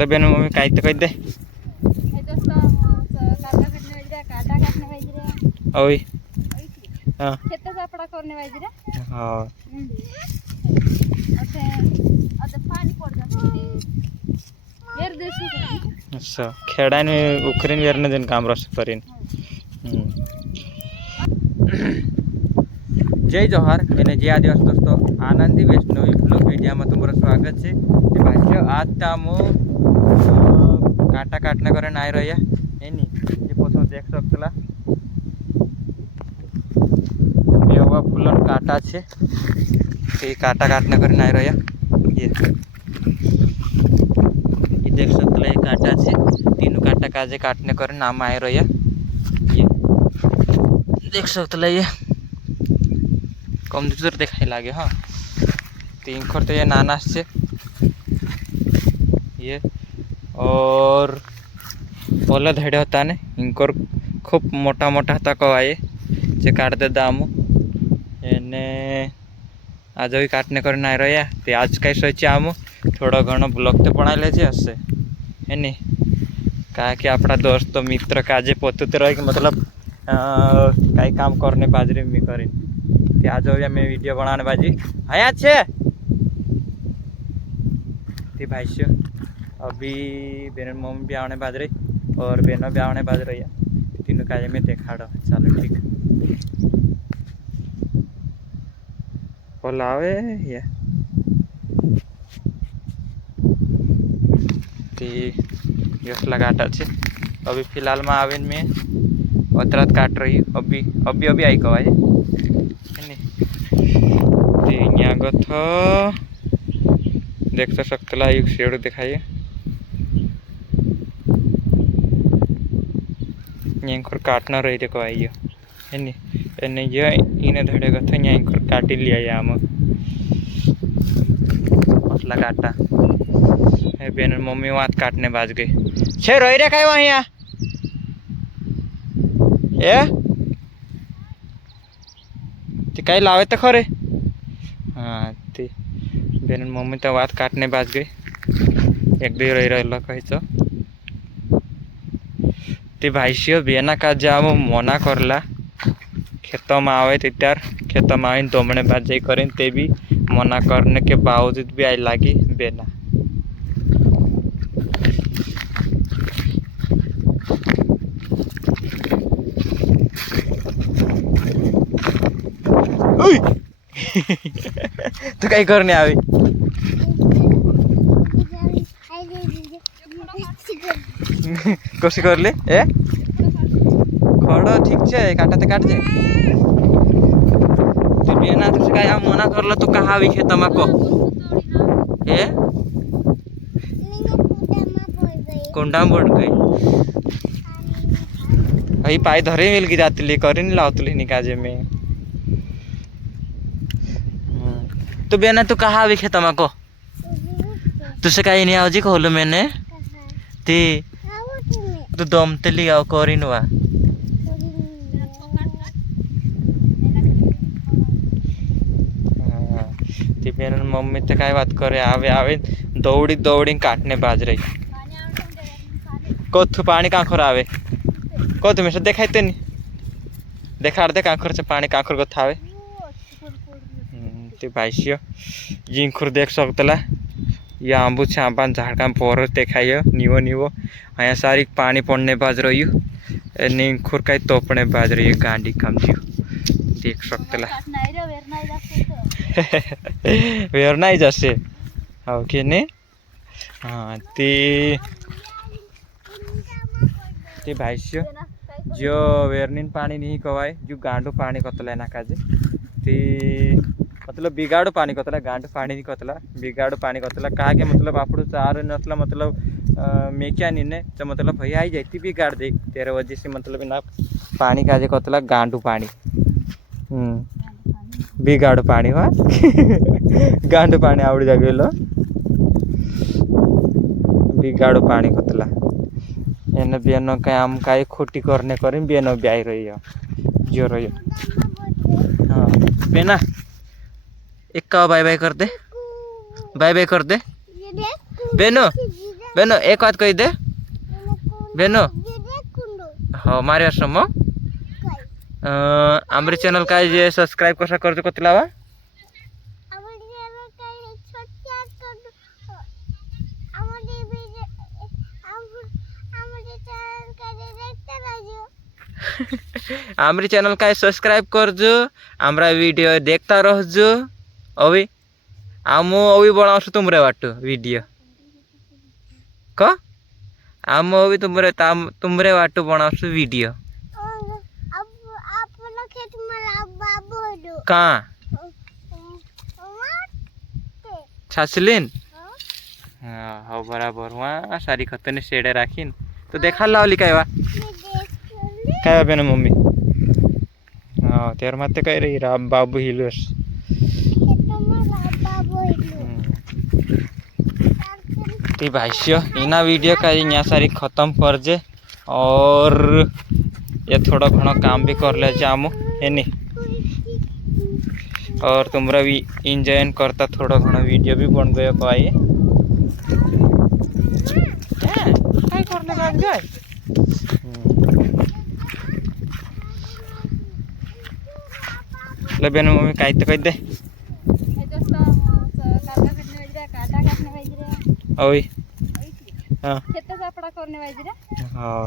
मतलब Ben mummy काय तो कह दे ओई हां खेत सापडा करने पाहिजे रे हां आता पाणी पडतं वेर देसू अच्छा खेडाने उखरीन वेरने दिन काम रस करीन जय जोहार मैंने जय आदिवासी दोस्तों आनंदी वैष्णवी ब्लॉग मीडिया में तुम्हारा स्वागत है भाष्य आज तामु काटा काटना करे नाय रहिया एनी ये पोछो देख सकतला बेवा फूलन काटा छे ये काटा काटना करे नाय रहिया ये देख सकतला ये काटा छे तीनों काटा काजे काटने करे नाम आय रहिया ये देख सकतला ये कमजोर देखाई लागे हाँ तीन खर तो ये नानास से ये और ओला धड़े होता ने इनकोर खूब मोटा मोटा तक आए जे काट दे दामू एने आज भी काटने कर ना रहा ते आज कहीं सोचे आमू थोड़ा घणो ब्लॉग तो बना लेजे हसे है नी कहा कि अपना दोस्त तो मित्र काजे पोतु तो रहे मतलब कई काम करने बाजरी में करी आज हो मैं वीडियो बनाने बाजी आया छे भाष्य अभी बेन मम्मी भी आने बाज रही और बेनो भी आने बाज रही है तीनों काज में देखा दो चलो ठीक बोलावे ये गैस लगाटा छे अभी फिलहाल में आवे में अतरत काट रही अभी अभी अभी आई कवाय गो देख सकते एक शेड दिखाइए काटना रही देखो आइए है नी एने ये इन्हें धड़ेगा था यहाँ काटी लिया आम मसला काटा बेन मम्मी वहाँ काटने बाज गई छे रही रे खाए वहाँ ए कहीं लावे तो खरे हाँ ती बेन मम्मी तो बात काटने बाज गई एक दो रही रहा कही तो ती भाईसियो बेना का जाम मना करला खेत में आवे त्यार खेत में आईन दमने बाजाई करें ते भी मना करने के बावजूद भी आई लागी बेना तो कहीं करने आवी कोशी कर ले ए खड़ा ठीक छे काटते काट जाए तो बेना तो से का मना करला तो कहा आवी खेत में को ए कुंडा पड़ गई भाई पाई धरे मिल गई जातली करी नहीं लावतली निकाजे में तो बेना तू कहा आवी खेत में को तुसे कहीं नहीं आओ जी खोलो मैंने ती तू दम तेली आओ करी नुआ ती बेन मम्मी तो काय बात करे आवे आवे दौड़ी दौड़ी काटने बाज रही कोथु पानी कांखर आवे को तुम्हें से देखाते नहीं देखा दे कांखर से पानी कांखर को थावे ते भाईसियो जिंखुर देख सकतला ये आंबू छापान झाड़काम पोर देखाइयो नीवो नीवो अँ सारी पानी पड़ने बाज रही नींखुर का तोपने बाज रही गांडी कमजियो देख सकतला वेर नहीं जैसे हाँ कि नहीं हाँ ती भाईसियो जो वेरनीन पानी नहीं कवाए जो गांडू पानी कतला ना काजे ती मतलब बिगाड़ो पानी कतला गांड पानी नहीं कतला बिगाड़ो पानी कतला कहा के मतलब आपड़ू चार नसला मतलब मेकिया नहीं तो मतलब भैया आई जाती बिगाड़ दे तेरे वजह से मतलब ना पानी काजे कतला गांडू पानी बिगाड़ो पानी हुआ गांडू पानी आवड़ी जागेलो बिगाड़ो पानी कतला एने बेनो का आम का खोटी करने करें बेनो ब्याई रही हो जो रही हाँ बेना एक का बाय बाय कर दे बेनो बेनो एक बात कही दे बेनो हाँ मारे आश्रम आमरी चॅनल काय जे सबस्क्राईब कसा करतो कधी लावा आमरी चॅनल काय सबस्क्राईब करजो आमरा वीडियो देखता रहजो अवी आमो अवी बनावसु तुमरे वाटो वीडियो क आमो अवी तुमरे वाटो बनावसु वीडियो कहाँ छासलीन हाँ हो बराबर वहाँ सारी खतने शेडे राखीन तो देखा लावली काय बेन मम्मी हाँ त्यार माते काय रही राब बाबू हिलोस ती भाष्य इना वीडियो का यहाँ सारी ख़त्म कर जे और ये थोड़ा घना काम भी कर ले जामो है नी और तुमरा भी इंजॉय करता थोड़ा घना वीडियो भी बन गया पाए काय करने का जाए ले बेन मम्मी काय तो कह दे ओय हां खेत सापडा करने पाहिजे रे हां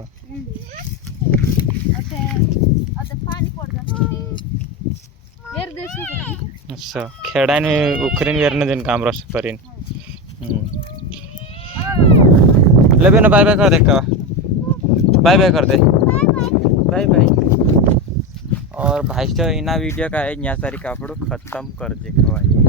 आता पाणी पडतं वेर देसू अच्छा खेडाने उखरीन वेरने दिन काम रस करीन ले बेन बाय बाय कर दे का बाय बाय कर दे बाय बाय और भाई इना वीडियो का है यहाँ सारी कापड़ों खत्म कर दे खवाई